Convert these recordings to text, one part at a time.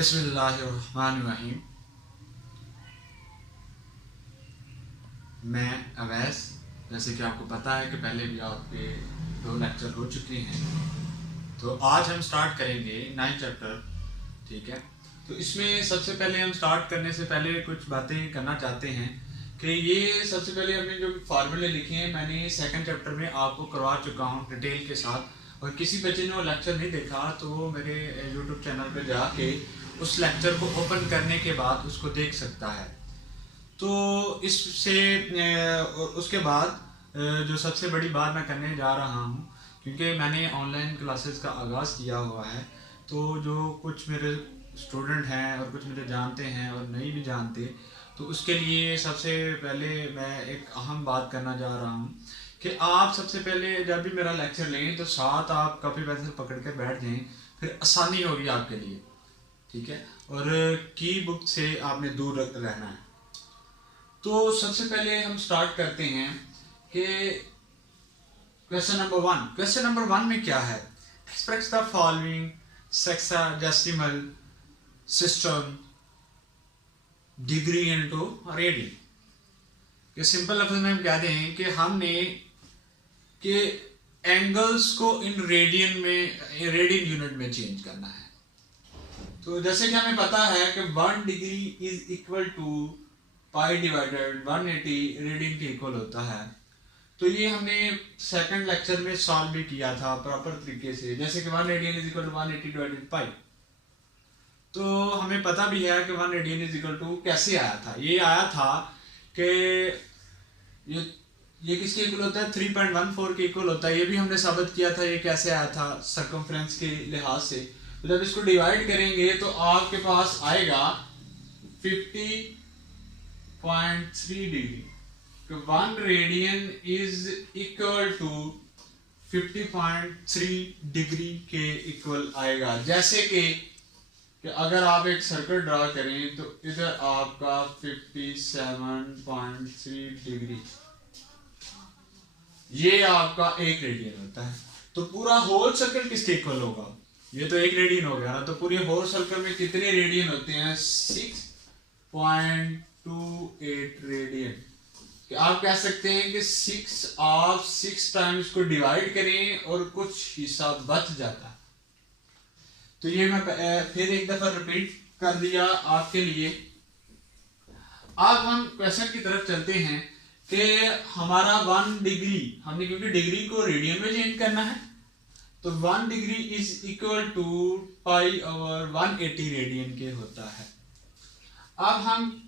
बिस्मिल्लाहिर्रहमानिर्रहीम। मैं अवैस, जैसे कि आपको पता है कि पहले भी आपके 2 लेक्चर हो चुके हैं, तो आज हम स्टार्ट करेंगे 9th चैप्टर। ठीक है, तो इसमें सबसे पहले हम स्टार्ट करने से पहले कुछ बातें करना चाहते हैं कि ये सबसे पहले हमने जो फार्मूले लिखे हैं मैंने 2nd चैप्टर में आपको करवा चुका हूँ डिटेल के साथ, और किसी बच्चे ने वो लेक्चर नहीं देखा तो वो मेरे यूट्यूब चैनल पे जाके उस लेक्चर को ओपन करने के बाद उसको देख सकता है। तो इससे उसके बाद जो सबसे बड़ी बात मैं करने जा रहा हूँ, क्योंकि मैंने ऑनलाइन क्लासेस का आगाज़ किया हुआ है, तो जो कुछ मेरे स्टूडेंट हैं और कुछ मुझे जानते हैं और नहीं भी जानते, तो उसके लिए सबसे पहले मैं एक अहम बात करना जा रहा हूँ कि आप सबसे पहले जब भी मेरा लेक्चर लें तो साथ आप कॉपी पेंसिल पकड़ कर बैठ जाएं, फिर आसानी होगी आपके लिए। ठीक है, और की बुक से आपने दूर रहना है। तो सबसे पहले हम स्टार्ट करते हैं कि क्वेश्चन नंबर 1 में क्या है। Express the following sexagesimal system degree into radian. कि सिंपल लफ्ज में हम कह दें कि हमने कि एंगल्स को इन रेडियन यूनिट में चेंज करना है। तो जैसे कि हमें पता है कि 1 degree is equal to pi divided 180 radian के इक्वल होता है। तो ये हमने 2nd लेक्चर में सॉल्व भी किया था प्रॉपर तरीके से, जैसे कि 1 radian is equal to 180 divided pi. तो हमें पता भी है कि 1 रेडियन इज इक्वल टू कैसे आया था। ये आया था कि ये किसके इक्वल होता है, 3.14 के इक्वल होता है। ये भी हमने साबित किया था ये कैसे आया था सर्कमफ्रेंस के लिहाज से। तो जब इसको डिवाइड करेंगे तो आपके पास आएगा 50.3 degree. 1 radian is equal to 50.3 degree के इक्वल आएगा। जैसे कि अगर आप एक सर्कल ड्रा करें तो इधर आपका 57.3 डिग्री, ये आपका 1 रेडियन होता है। तो पूरा होल सर्कल किसके इक्वल होगा, ये तो 1 रेडियन हो गया ना। तो पूरे होल सर्कल में कितने रेडियन होते हैं, 6.28 रेडियन। आप कह सकते हैं कि 6 टाइम्स को डिवाइड करें और कुछ हिस्सा बच जाता है। तो ये मैं फिर एक दफा रिपीट कर दिया आपके लिए। अब हम क्वेश्चन की तरफ चलते हैं कि हमारा 1 डिग्री, हमने क्योंकि डिग्री को रेडियन में चेंज करना है, तो 1 degree is equal to pi over 180 radian के होता है। अब हम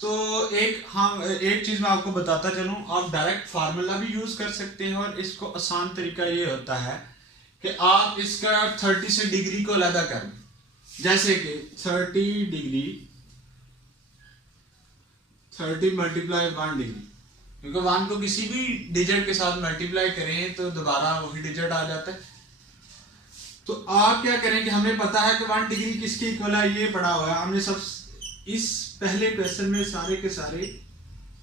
एक चीज मैं आपको बताता चलूं, आप डायरेक्ट फार्मूला भी यूज कर सकते हैं, और इसको आसान तरीका ये होता है कि आप इसका 30 से डिग्री को अलग करें। जैसे कि 30 डिग्री 30 मल्टीप्लाई 1 डिग्री, क्योंकि 1 को किसी भी डिजिट के साथ मल्टीप्लाई करें तो दोबारा वही डिजिट आ जाता है। तो आप क्या करेंगे, हमें पता है कि 1 डिग्री किसके इक्वल है, ये पढ़ा हुआ है हमने सब इस पहले क्वेश्चन में सारे के सारे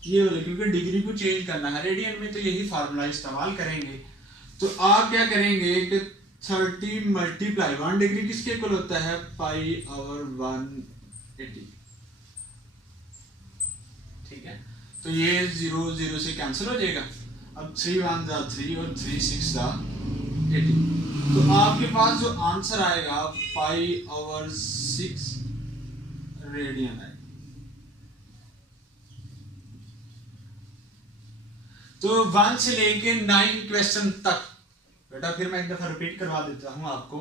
ये वाले, क्योंकि डिग्री को चेंज करना है रेडियन में तो यही फार्मूला इस्तेमाल करेंगे। तो आप क्या करेंगे कि 30 मल्टीप्लाई 1 डिग्री किसके इक्वल होता है, पाई ओवर 180। ठीक है, तो ये 0 से कैंसिल हो जाएगा। अब 3 1 जा 3 और 3 6 जा 80। तो आपके पास जो आंसर आएगा पाई ओवर 6 रेडियन है। तो 1 से लेके 9 क्वेश्चन तक, बेटा फिर मैं एक दफा रिपीट करवा देता हूं आपको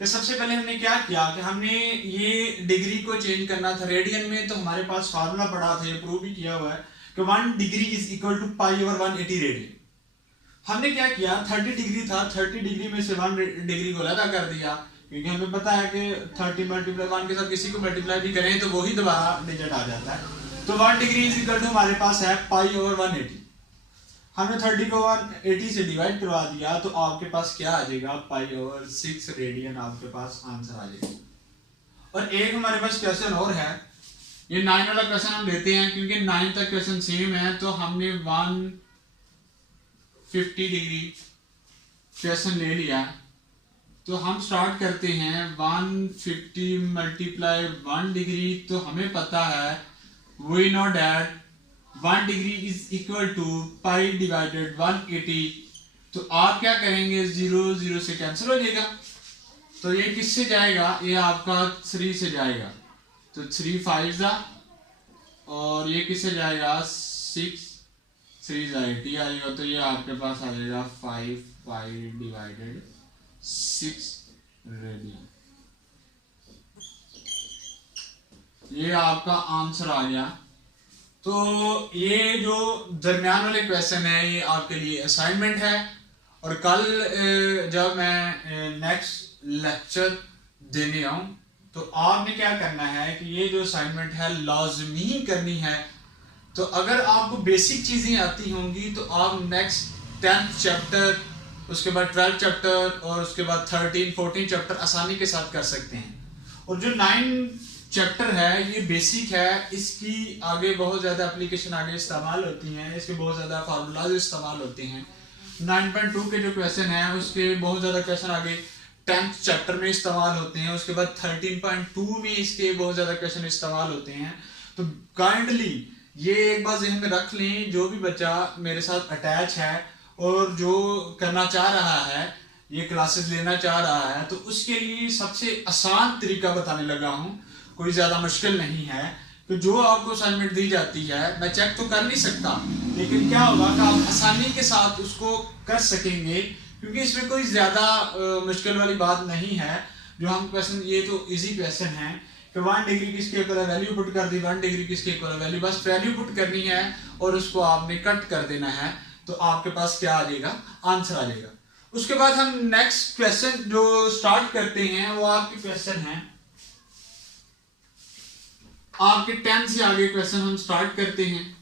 कि सबसे पहले हमने क्या किया कि हमने ये डिग्री को चेंज करना था रेडियन में। तो हमारे पास फार्मूला पड़ा था, ये प्रूव भी किया हुआ है कि 1 degree is equal to pi over 180 radian. हमने क्या किया, 30 डिग्री था, 30 डिग्री में से 1 डिग्री को अलग कर दिया, क्योंकि हमें पता है कि 30 मल्टीप्लाई 1 के साथ किसी को मल्टीप्लाई भी करें तो वही दोबारा डिजिट आ जाता है। तो 1 डिग्री इज इक्वल टू हमारे पास है पाई ओवर 180। हमने 30 को 180 से डिवाइड करवा दिया, तो आपके पास क्या आ जाएगा, पाई ओवर 6 रेडियन आपके पास आंसर आ जाएगा। और एक हमारे पास क्वेश्चन और है, ये 9 वाला क्वेश्चन हम लेते हैं क्योंकि 9 तक क्वेश्चन सेम है। तो हमने 150 डिग्री क्वेश्चन ले लिया तो हम स्टार्ट करते हैं 150 मल्टीप्लाई 1 डिग्री, तो हमें पता है we know that 1 degree is equal to pi divided 180। तो आप क्या करेंगे, 0 0 से कैंसिल हो जाएगा, तो ये किससे जाएगा, ये आपका 3 से जाएगा, तो 3 5 जा, और ये किससे जाएगा 6 3 जा 80 आ जाएगा, तो ये आपके पास आ जाएगा 5 पाई डिवाइडेड 6 रेडियन। ये आपका आंसर आ गया। तो ये जो दरमियान वाले क्वेश्चन है ये आपके लिए असाइनमेंट है, और कल जब मैं नेक्स्ट लेक्चर देने आऊं तो आपने क्या करना है कि ये जो असाइनमेंट है लाजमी करनी है। तो अगर आपको बेसिक चीजें आती होंगी तो आप नेक्स्ट 10th चैप्टर, उसके बाद 12th चैप्टर, और उसके बाद 13 14 चैप्टर आसानी के साथ कर सकते हैं। और जो 9 चैप्टर है ये बेसिक है, इसकी आगे बहुत ज़्यादा एप्लीकेशन आगे इस्तेमाल होती हैं, इसके बहुत ज़्यादा फार्मूलाज इस्तेमाल होते हैं। 9.2 के जो क्वेश्चन है उसके बहुत ज़्यादा क्वेश्चन आगे 10th चैप्टर में इस्तेमाल होते हैं, उसके बाद 13.2 में इसके बहुत ज़्यादा क्वेश्चन इस्तेमाल होते हैं। तो काइंडली ये एक बार ज़हन में रख लें, जो भी बच्चा मेरे साथ अटैच है और जो करना चाह रहा है, ये क्लासेस लेना चाह रहा है, तो उसके लिए सबसे आसान तरीका बताने लगा हूँ, कोई ज़्यादा मुश्किल नहीं है। तो जो आपको असाइनमेंट दी जाती है मैं चेक तो कर नहीं सकता, लेकिन क्या होगा कि आप आसानी के साथ उसको कर सकेंगे, क्योंकि इसमें कोई ज़्यादा मुश्किल वाली बात नहीं है। जो हम क्वेश्चन, ये तो इजी क्वेश्चन है कि 1 डिग्री किसके इक्वल है, वैल्यू पुट कर दी, 1 डिग्री किसके इक्वल है, वैल्यू, बस वैल्यू पुट करनी है और उसको आपने कट कर देना है, तो आपके पास क्या आ जाएगा, आंसर आ जाएगा। उसके बाद हम नेक्स्ट क्वेश्चन जो स्टार्ट करते हैं वो आपके क्वेश्चन है, आपके 10 से आगे क्वेश्चन हम स्टार्ट करते हैं।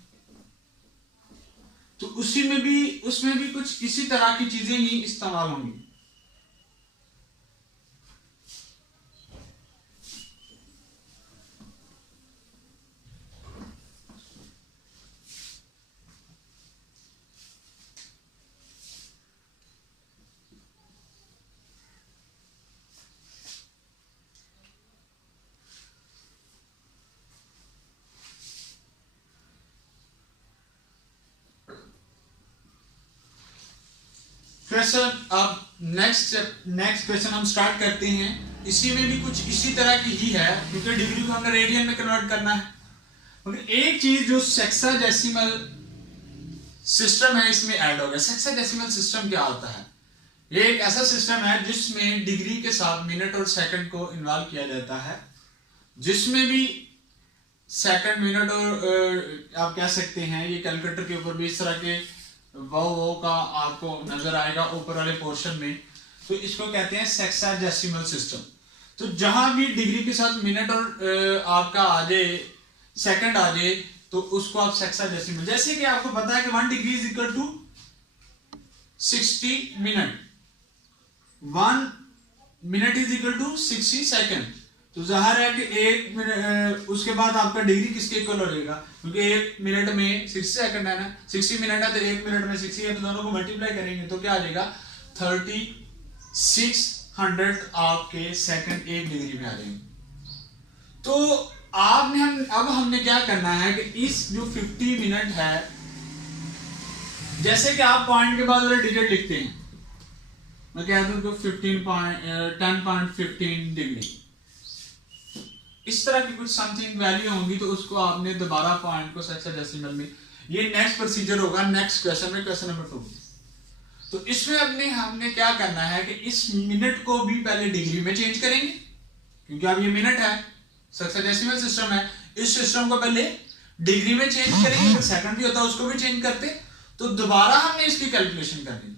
तो उसमें भी कुछ इसी तरह की चीजें ही इस्तेमाल होंगी। क्वेश्चन अब नेक्स्ट क्वेश्चन हम स्टार्ट करते हैं। इसी में भी कुछ इसी तरह की ही है, क्योंकि डिग्री को हमने रेडियन में कन्वर्ट करना है। मगर एक चीज जो सेक्साडेसिमल सिस्टम है इसमें ऐड हो गया। सेक्साडेसिमल सिस्टम क्या होता है, ये एक ऐसा सिस्टम है जिसमें डिग्री के साथ मिनट और सेकंड को इन्वॉल्व किया जाता है, जिसमें भी सेकंड मिनट और आप कह सकते हैं, ये कैलकुलेटर के ऊपर भी इस तरह के वो का आपको नजर आएगा ऊपर वाले पोर्शन में। तो इसको कहते हैं सेक्साडेसिमल सिस्टम। तो जहां भी डिग्री के साथ मिनट और आपका आ जाए, सेकंड आ जाए, तो उसको आप सेक्साडेसिमल, जैसे कि आपको पता है कि 1 degree is equal to 60 minute, 1 minute is equal to 60 second. तो जाहिर है कि 1 मिनट उसके बाद आपका डिग्री किसके इक्वल हो जाएगा, क्योंकि 1 मिनट में 60 सेकंड है ना, 60 मिनट है तो 1 मिनट में 60 है, तो दोनों को मल्टीप्लाई करेंगे तो क्या आ जाएगा, 3600 आपके सेकंड 1 डिग्री में आ जाएंगे। तो अब हमने क्या करना है कि इस जो 50 मिनट है, जैसे कि आप पॉइंट के बाद वाले डिजिट लिखते हैं, मैं कह दूं कि 10.15 डिग्री, इस तरह की कुछ समथिंग वैल्यू होंगी, तो उसको आपने दोबारा पॉइंट को सेक्साडेसिमल में, ये नेक्स्ट प्रोसीजर होगा नेक्स्ट क्वेश्चन में, क्वेश्चन नंबर 2। तो इसमें हमने क्या करना है कि इस मिनट को भी पहले डिग्री में चेंज करेंगे, क्योंकि अब ये मिनट है, सेक्साडेसिमल सिस्टम है, इस सिस्टम को पहले डिग्री में चेंज करेंगे, फिर सेकंड भी होता है उसको भी चेंज करते, तो दोबारा हमने इसकी कैलकुलेशन करनी।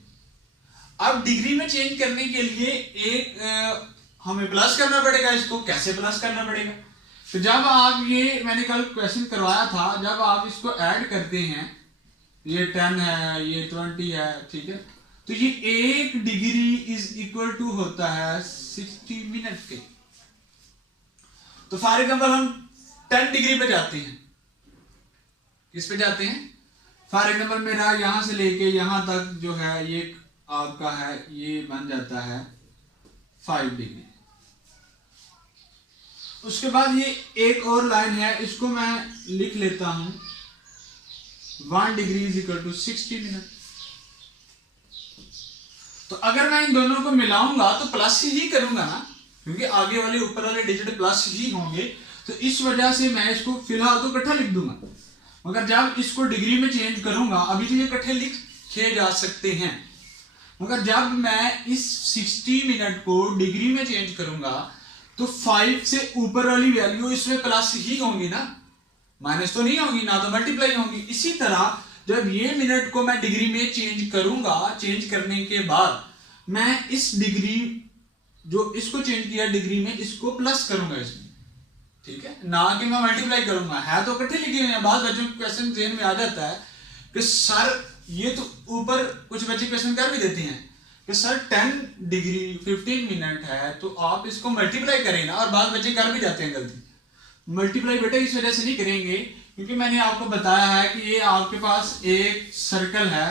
अब डिग्री में चेंज करने के लिए एक हमें प्लस करना पड़ेगा, इसको कैसे प्लस करना पड़ेगा, तो जब आप ये, मैंने कल क्वेश्चन करवाया था, जब आप इसको ऐड करते हैं, ये 10 है, ये 20 है, ठीक है, तो ये 1 डिग्री इज इक्वल टू होता है 60 मिनट के। तो फॉर एग्जाम्पल हम 10 डिग्री पे जाते हैं, किस पे जाते हैं, फॉर एग्जाम्पल मेरा यहां से लेके यहां तक जो है ये आपका है, ये बन जाता है 5 डिग्री। उसके बाद ये एक और लाइन है, इसको मैं लिख लेता हूं 1 degree is equal to 60 minute. तो अगर मैं इन दोनों को मिलाऊंगा तो प्लस ही करूंगा ना, क्योंकि आगे वाले ऊपर वाले डिजिट प्लस ही होंगे, तो इस वजह से मैं इसको फिलहाल तो इकट्ठा लिख दूंगा, मगर जब इसको डिग्री में चेंज करूंगा, अभी तो ये इकट्ठे लिखे जा सकते हैं, मगर जब मैं इस 60 मिनट को डिग्री में चेंज करूंगा तो 5 से ऊपर वाली वैल्यू इसमें प्लस ही होंगी ना, माइनस तो नहीं होगी ना, तो मल्टीप्लाई होंगी। इसी तरह जब ये मिनट को मैं डिग्री में चेंज करूंगा, चेंज करने के बाद मैं इस डिग्री जो इसको चेंज किया डिग्री में, इसको प्लस करूंगा इसमें, ठीक है, ना कि मैं मल्टीप्लाई करूंगा। है तो इकट्ठे लिखे हुए हैं। बाद बच्चों को क्वेश्चन ज़हन में आ जाता है कि सर ये तो ऊपर कुछ बच्चे क्वेश्चन कर भी देते हैं कि सर 10 डिग्री 15 मिनट है तो आप इसको मल्टीप्लाई करें ना, और बाद बच्चे कर भी जाते हैं गलती। मल्टीप्लाई बेटा इस वजह से नहीं करेंगे क्योंकि मैंने आपको बताया है कि ये आपके पास एक सर्कल है,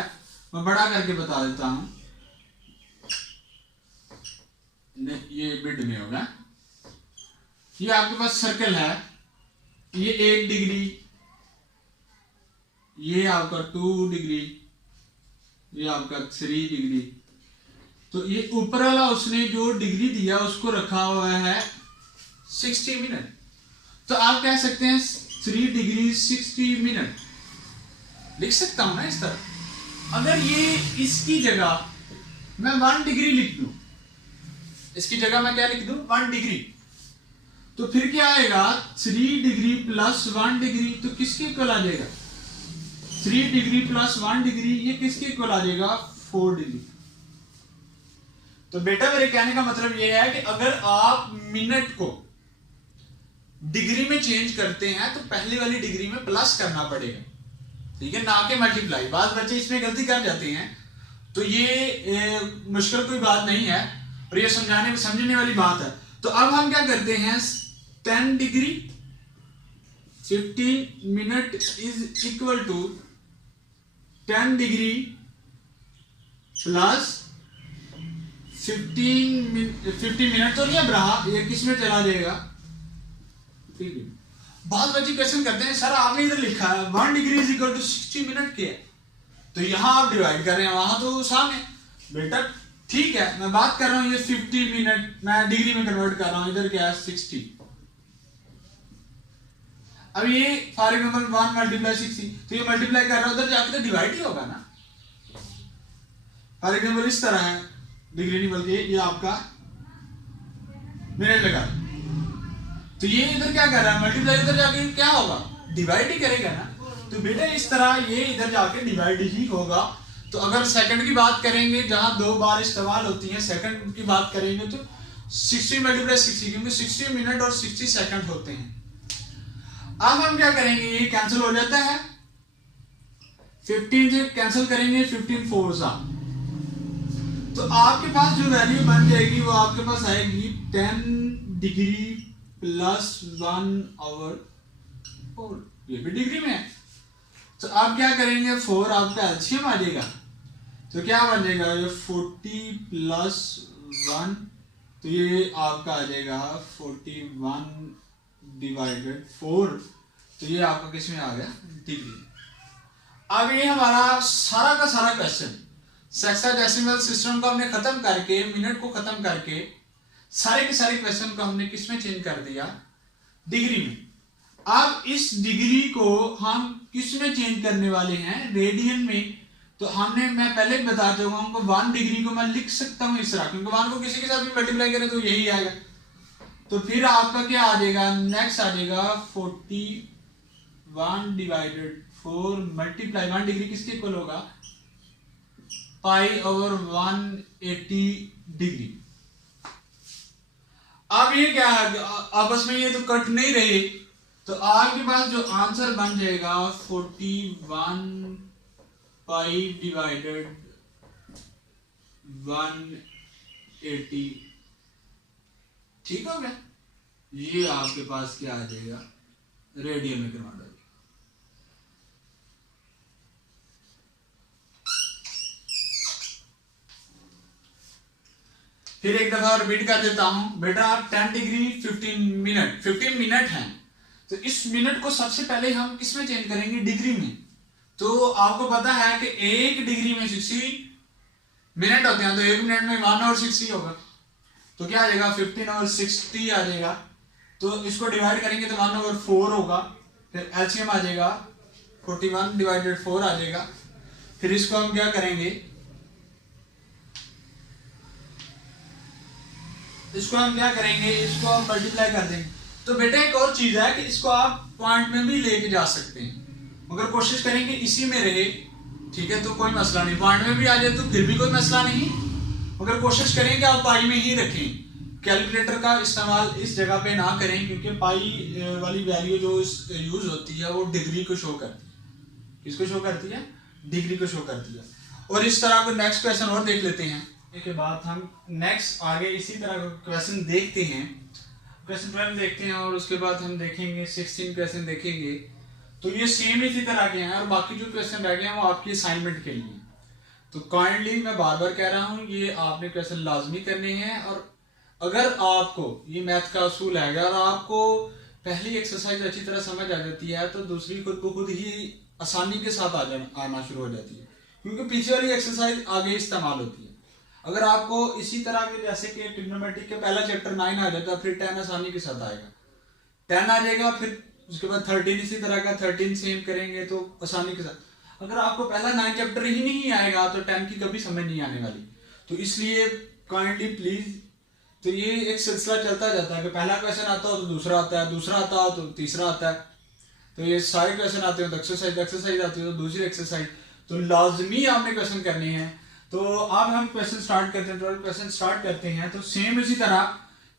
मैं बड़ा करके बता देता हूं, ये बिड में होगा, ये आपके पास सर्कल है, ये 1 डिग्री, ये आपका 2 डिग्री, ये आपका 3 डिग्री। तो ये ऊपर वाला उसने जो डिग्री दिया उसको रखा हुआ है 60 मिनट। तो आप कह सकते हैं 3 डिग्री 60 मिनट लिख सकता हूं ना इस तरह। अगर ये इसकी जगह मैं 1 डिग्री लिख दूं, इसकी जगह मैं क्या लिख दूं 1 डिग्री, तो फिर क्या आएगा 3 डिग्री प्लस 1 डिग्री, तो किसके इक्वल आ जाएगा 3 डिग्री प्लस 1 डिग्री, ये किसके इक्वल आ जाएगा 4 डिग्री। तो बेटा मेरे कहने का मतलब यह है कि अगर आप मिनट को डिग्री में चेंज करते हैं तो पहले वाली डिग्री में प्लस करना पड़ेगा, ठीक है, ना कि मल्टीप्लाई। बाद बच्चे इसमें गलती कर जाते हैं, तो ये मुश्किल कोई बात नहीं है और ये समझने वाली बात है। तो अब हम क्या करते हैं 10 degree 15 minute is equal to 10 degree plus 50 minute तो नहीं है रहा, ये किस में चला जाएगा, ठीक है। बहुत बच्चे क्वेश्चन करते हैं सर आपने इधर लिखा है 1 degree is equal to 60 minute के, तो यहां आप डिवाइड कर रहे हैं, वहां तो सामने। बेटा ठीक है, मैं बात कर रहा हूं ये 50 मिनट मैं डिग्री में कन्वर्ट कर रहा हूं, इधर क्या है 60। अब ये फॉर एग्जाम्पल 1 मल्टीप्लाई 60, तो ये मल्टीप्लाई कर रहा है, उधर जाके तो डिवाइड ही होगा ना। फॉर एग्जाम्पल इस तरह है, डिग्री नहीं बल्कि ये आपका मिनट लगा, तो ये इधर क्या कर रहा है मल्टीप्लाई, इधर जाके क्या होगा डिवाइड ही करेगा ना। तो बेटा इस तरह ये इधर जाके डिवाइड ही होगा। तो अगर सेकंड की बात करेंगे, जहां 2 बार इस्तेमाल होती है, सेकंड की बात करेंगे तो 60 मल्टीप्लाई 60, क्योंकि 60 मिनट और 60 सेकंड होते हैं। अब हम क्या करेंगे, ये कैंसिल हो जाता है, 15 से कैंसिल करेंगे, 15 4 सा, तो आपके पास जो वैल्यू बन जाएगी वो आपके पास आएगी 10 डिग्री प्लस 1 आवर, और ये भी डिग्री में है। तो आप क्या करेंगे 4 आपका एलसीएम आ जाएगा, तो क्या बन जाएगा ये 40 प्लस 1, तो ये आपका आ जाएगा 41 डिवाइडेड 4, तो ये आपका किस में आ गया डिग्री। अब ये हमारा सारा का सारा क्वेश्चन सेक्साडेसिमल सिस्टम को हमने खत्म करके, मिनट को खत्म करके, सारे के सारे क्वेश्चन को हमने किस में चेंज कर दिया डिग्री में। अब इस डिग्री को हम किस में चेंज करने वाले हैं रेडियन में। तो हमने मैं पहले भी बता चुका हूं, 1 डिग्री को मैं लिख सकता हूं इस तरह, क्योंकि 1 को किसी के साथ भी मल्टीप्लाई करें तो यही आएगा। तो फिर आपका क्या आ जाएगा, नेक्स्ट आ जाएगा 41 डिवाइडेड 4 मल्टीप्लाई 1 डिग्री किसके इक्वल होगा पाई ओवर 180 डिग्री। अब ये क्या है, आपस में ये तो कट नहीं रहे, तो आपके पास जो आंसर बन जाएगा 41 पाई डिवाइडेड 180, ठीक हो गया। ये आपके पास क्या आ जाएगा रेडियन में कन्वर्ट हो। फिर एक दफा रिपीट कर देता हूं बेटा, 10 डिग्री 15 मिनट है, तो इस मिनट को सबसे पहले हम किसमें चेंज करेंगे, डिग्री में। तो आपको पता है कि 1 डिग्री में 60 मिनट होते हैं, तो 1 मिनट में 1/60 होगा, तो क्या आ जाएगा 15/60 आ जाएगा। तो इसको डिवाइड करेंगे तो 1/4 होगा, फिर एलसीएम आ जाएगा 41/4 आ जाएगा। फिर इसको हम क्या करेंगे, इसको हम मल्टीप्लाई कर देंगे। तो बेटा एक और चीज है कि इसको आप पॉइंट में भी लेके जा सकते हैं, अगर कोशिश करेंगे इसी में रहे, ठीक है, तो कोई मसला नहीं, पॉइंट में भी आ जाए तो फिर भी कोई मसला नहीं, मगर कोशिश करेंगे आप पाई में ही रखें। कैलकुलेटर का इस्तेमाल इस जगह पे ना करें, क्योंकि पाई वाली वैल्यू जो यूज होती है वो डिग्री को शो करती है। किसको शो करती है, डिग्री को शो करती है। और इस तरह को नेक्स्ट क्वेश्चन और देख लेते हैं, इसके बाद हम नेक्स्ट आगे इसी तरह का क्वेश्चन देखते हैं। क्वेश्चन 12 देखते हैं और उसके बाद हम देखेंगे 16 क्वेश्चन देखेंगे। तो ये सेम इसी तरह के हैं और बाकी जो क्वेश्चन रह गए हैं वो आपकी असाइनमेंट के लिए। तो काइंडली मैं बार बार कह रहा हूँ, ये आपने क्वेश्चन लाजमी करने हैं। और अगर आपको ये मैथ का असूल है, अगर आपको पहली एक्सरसाइज अच्छी तरह समझ आ जाती है तो दूसरी खुद को खुद ही आसानी के साथ आना शुरू हो जाती है, क्योंकि पीछे वाली एक्सरसाइज आगे इस्तेमाल होती है। अगर आपको इसी तरह के जैसे कि ट्रिग्नोमेट्री के पहला चैप्टर 9 आ जाता है, फिर 10 आसानी के साथ आएगा, 10 आ जाएगा, फिर उसके बाद 13 इसी तरह का 13 सेम करेंगे तो आसानी के साथ। अगर आपको पहला 9 चैप्टर ही नहीं आएगा तो 10 की कभी समझ नहीं आने वाली। तो इसलिए काइंडली प्लीज, तो ये एक सिलसिला चलता जाता है कि पहला क्वेश्चन आता हो तो दूसरा आता है, दूसरा आता हो तो तीसरा आता है, तो ये सारे क्वेश्चन आते हो तो एक्सरसाइज आती है तो दूसरी एक्सरसाइज, तो लाजमी आपने क्वेश्चन करने हैं। तो अब हम क्वेश्चन स्टार्ट करते हैं, 12 क्वेश्चन स्टार्ट करते हैं। तो सेम इसी तरह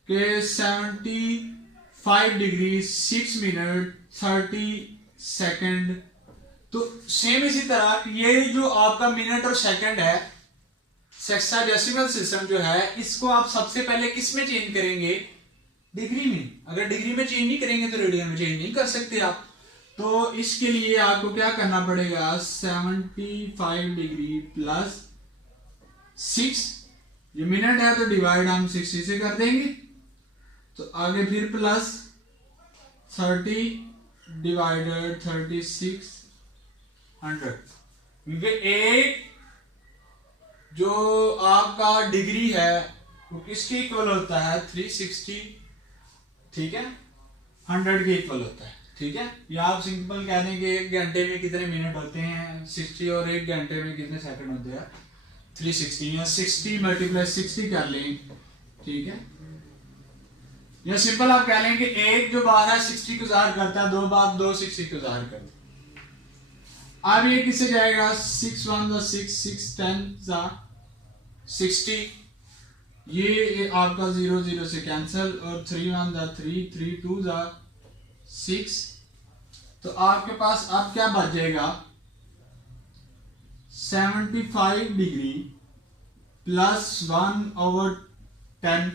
के 75 डिग्री 6 मिनट 30 सेकंड, तो सेम इसी तरह ये जो आपका मिनट और सेकंड है, सेक्साडेसिमल सिस्टम जो है, इसको आप सबसे पहले किस में चेंज करेंगे, डिग्री में। अगर डिग्री में चेंज नहीं करेंगे तो रेडियन में चेंज नहीं कर सकते आप। तो इसके लिए आपको क्या करना पड़ेगा, 75 डिग्री प्लस 6, ये मिनट है तो डिवाइड हम 60 से कर देंगे, तो आगे फिर प्लस 30 डिवाइडेड 3600, क्योंकि एक जो आपका डिग्री है वो किसके इक्वल होता है, 360, ठीक है, 100 के इक्वल होता है, ठीक है। या आप सिंपल कह दें कि 1 घंटे में कितने मिनट होते हैं, 60, और 1 घंटे में कितने सेकंड होते हैं, 360, या 60 × 60 कर लें, ठीक है। या सिंपल आप कह लें कि एक जो बार है 60 को ज़ाहिर करता है, 2 बार 2 60 को ज़ाहिर करता है। अब ये किससे जाएगा, 6 1 6 6 10 60, ये आपका 0 0 से कैंसिल, और 3 1 3 3 2 6, तो आपके पास अब क्या बच जाएगा, 75 डिग्री प्लस 1/10,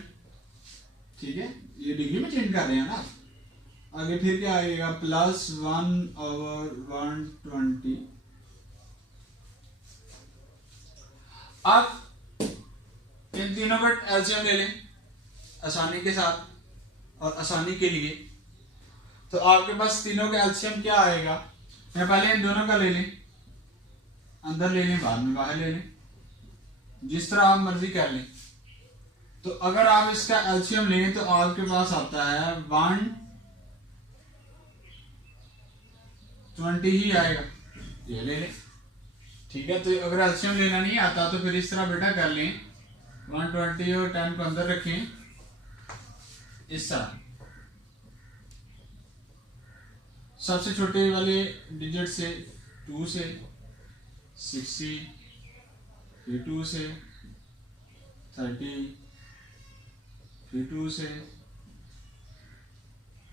ठीक है, ये डिग्री में चेंज कर रहे हैं ना। आगे फिर क्या आएगा, प्लस 1/120। अब इन तीनों का एलसीएम ले लें आसानी के साथ और आसानी के लिए। तो आपके पास तीनों का एलसीएम क्या आएगा, मैं पहले इन दोनों का ले लें, अंदर ले लें, बाद में बाहर ले लें, जिस तरह आप मर्जी कर लें। तो अगर आप इसका एलसीएम लें तो आपके पास आता है 120 ही आएगा, ये ले लें, ठीक है। तो अगर एलसीएम लेना नहीं आता तो फिर इस तरह बेटा कर लें, 120 और 10 को अंदर रखें, इस तरह सबसे छोटे वाले डिजिट से 2 से 60, फिर 2 से 30, फिर 2 से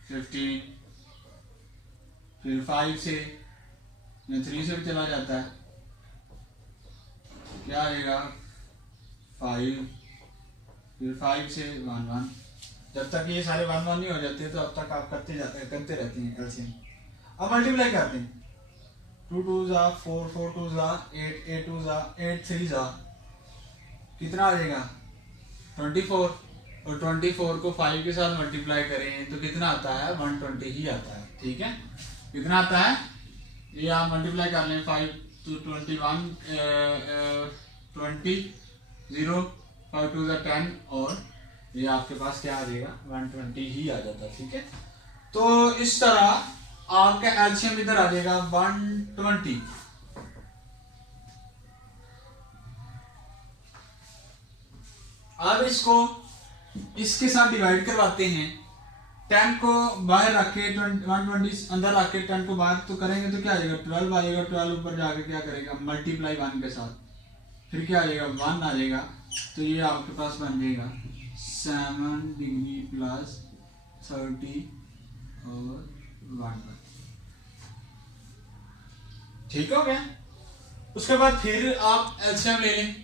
15, फिर 5 से, या 3 से भी चला जाता है, क्या आएगा 5, फिर 5 से 1 1, जब तक ये सारे 1 1 नहीं हो जाते तो अब तक आप करते रहते हैं एलसीएम। अब मल्टीप्लाई करते हैं, 2 2 4 4 2 8 8 2 8 3 कितना आ जाएगा 24, और 24 को 5 के साथ मल्टीप्लाई करें तो कितना आता है, 120 ही आता है। ठीक है, कितना आता है, ये आप मल्टीप्लाई कर लें, 5 to 21 20 0 5 to 10, और ये आपके पास क्या आ जाएगा, 120 ही आ जाता है। ठीक है, तो इस तरह आपका एलसीएम इधर आ जाएगा 120। अब इसको इसके साथ डिवाइड करवाते हैं, 10 को बाहर रख के 120 अंदर रख के 10 को बाहर तो करेंगे तो क्या आ जाएगा, 12 आएगा। 12 ऊपर जाके क्या करेगा, मल्टीप्लाई 1 के साथ, फिर क्या आ जाएगा, 1 आ जाएगा। तो ये आपके पास बन जाएगा 7 डिग्री प्लस 30 और 1। ठीक हो गया। उसके बाद फिर आप एलसीएम ले लें,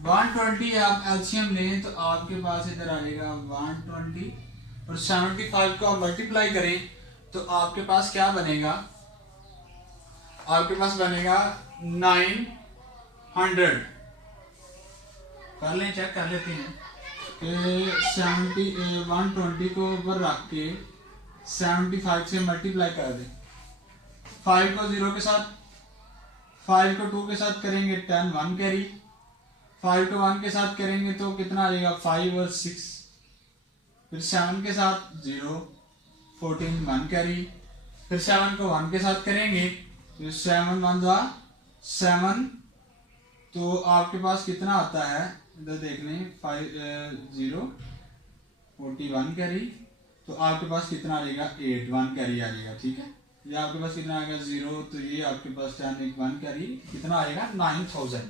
120 आप एलसीएम लें तो आपके पास इधर आ जाएगा 120, और 75 को आप मल्टीप्लाई करें तो आपके पास क्या बनेगा, आपके पास बनेगा 900। कर लें, चेक कर लेते हैं कि 120 को ऊपर रख के 75 से मल्टीप्लाई कर दें। 5 को 0 के साथ, 5 को 2 के साथ करेंगे 10 1 कैरी, 5 को 1 के साथ करेंगे तो कितना आ जाएगा, 5 और 6, फिर 7 के साथ 0 14 1 कैरी, फिर 7 को 1 के साथ करेंगे तो 7 1 जा 7, तो आपके पास कितना आता है, इधर देख लें, 5 0 41 कैरी, तो आपके पास कितना आ जाएगा, 8 1 कैरी आ जाएगा। ठीक है, ये आपके पास कितना आएगा 0, तो ये आपके पास 10 1 कैरी कितना आएगा, 9000।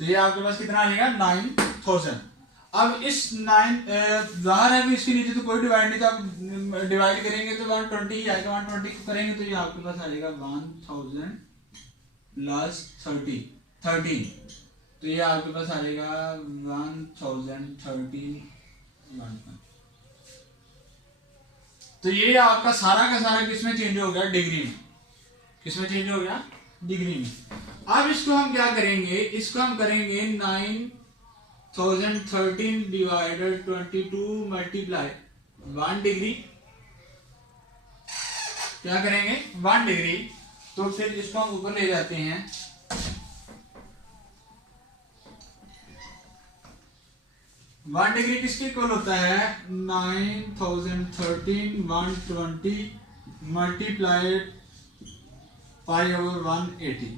तो ये आपके पास कितना आ जाएगा, 9000। अब इस 9 ज़ाहिर है कि इसके नीचे तो कोई डिवाइड नहीं था, आप डिवाइड करेंगे तो 120 ही आएगा। 120 को करेंगे तो ये आपके पास आ जाएगा 1000 प्लस 13, तो ये आपके पास आ जाएगा 1013 1। तो ये आपका सारा का सारा किसमें चेंज हो गया, डिग्री में। किसमें चेंज हो गया, डिग्री में। अब इसको हम क्या करेंगे, इसको हम करेंगे 9013 डिवाइडेड 22 मल्टीप्लाई 1 डिग्री, क्या करेंगे 1 डिग्री, तो फिर इसको हम ऊपर ले जाते हैं। 1 डिग्री किसके इक्वल होता है, 9013 120 मल्टीप्लाइड पाई ओवर 180,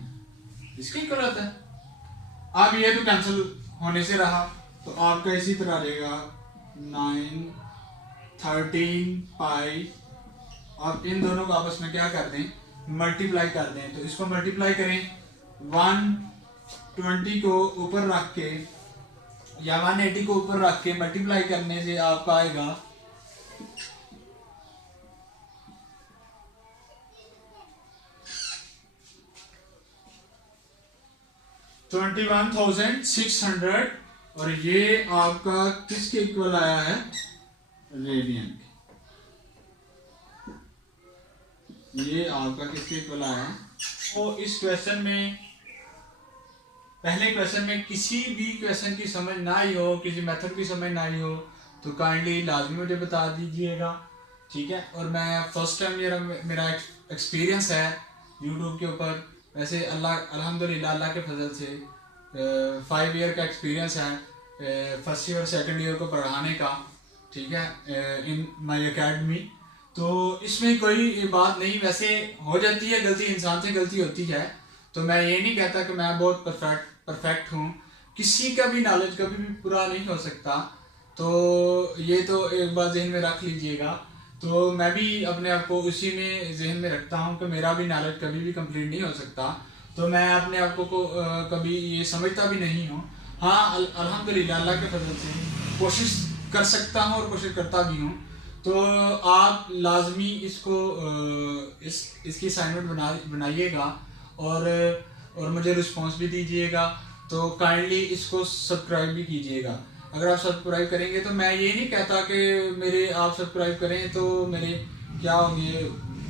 इसके इक्वल होता है। अब ये तो कैंसिल होने से रहा, तो आपका इसी तरह रहेगा 913 पाई, अब इन दोनों को आपस में क्या कर दें, मल्टीप्लाई कर दें। तो इसको मल्टीप्लाई करें, 120 को ऊपर रख के या 180 को ऊपर रख के मल्टीप्लाई करने से आपका आएगा 21,600, और ये आपका किसके इक्वल आया है, रेडियन के। ये आपका किसके इक्वल आया है। तो इस क्वेश्चन में, पहले क्वेश्चन में किसी भी क्वेश्चन की समझ ना आई हो, किसी मेथड की समझ ना आई हो, तो काइंडली लाजमी मुझे बता दीजिएगा। ठीक है, और मैं फर्स्ट टाइम मेरा एक्सपीरियंस है यूट्यूब के ऊपर। वैसे अल्हम्दुलिल्लाह अल्लाह के फजल से 5 ईयर का एक्सपीरियंस है, फर्स्ट ईयर सेकंड ईयर को पढ़ाने का। ठीक है, इन माय एकेडमी। तो इसमें कोई बात नहीं, वैसे हो जाती है गलती, इंसान से गलती होती है। तो मैं ये नहीं कहता कि मैं बहुत परफेक्ट हूँ, किसी का भी नॉलेज कभी भी पूरा नहीं हो सकता। तो ये तो एक बात जहन में रख लीजिएगा। तो मैं भी अपने आप को उसी में जहन में रखता हूँ कि मेरा भी नॉलेज कभी भी कंप्लीट नहीं हो सकता। तो मैं अपने आप को कभी ये समझता भी नहीं हूँ। हाँ, अल्हम्दुलिल्लाह अल्लाह के फजल से कोशिश कर सकता हूँ और कोशिश करता भी हूँ। तो आप लाजमी इसको इसकी असाइनमेंट बनाइएगा और मुझे रिस्पॉन्स भी दीजिएगा। तो काइंडली इसको सब्सक्राइब भी कीजिएगा। अगर आप सब्सक्राइब करेंगे तो मैं ये नहीं कहता कि मेरे आप सब्सक्राइब करें तो मेरे क्या होंगे,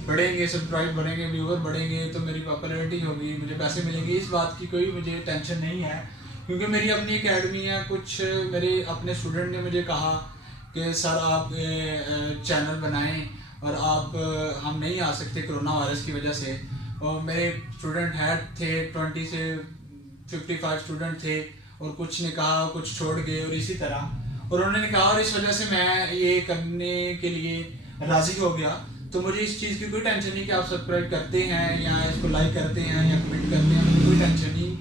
बढ़ेंगे, सब्सक्राइब बढ़ेंगे, व्यूअर बढ़ेंगे, तो मेरी पॉपुलैरिटी होगी, मुझे पैसे मिलेंगे। इस बात की कोई मुझे टेंशन नहीं है, क्योंकि मेरी अपनी एकेडमी है। कुछ मेरे अपने स्टूडेंट ने मुझे कहा कि सर आप चैनल बनाएं, और आप हम नहीं आ सकते कोरोना वायरस की वजह से। और मेरे स्टूडेंट थे 20 से 55 स्टूडेंट थे, और कुछ ने कहा, कुछ छोड़ गए, और इसी तरह। और उन्होंने कहा, और इस वजह से मैं ये करने के लिए राज़ी हो गया। तो मुझे इस चीज़ की कोई टेंशन नहीं कि आप सब्सक्राइब करते हैं या इसको लाइक करते हैं या कमेंट करते हैं, मुझे कोई टेंशन नहीं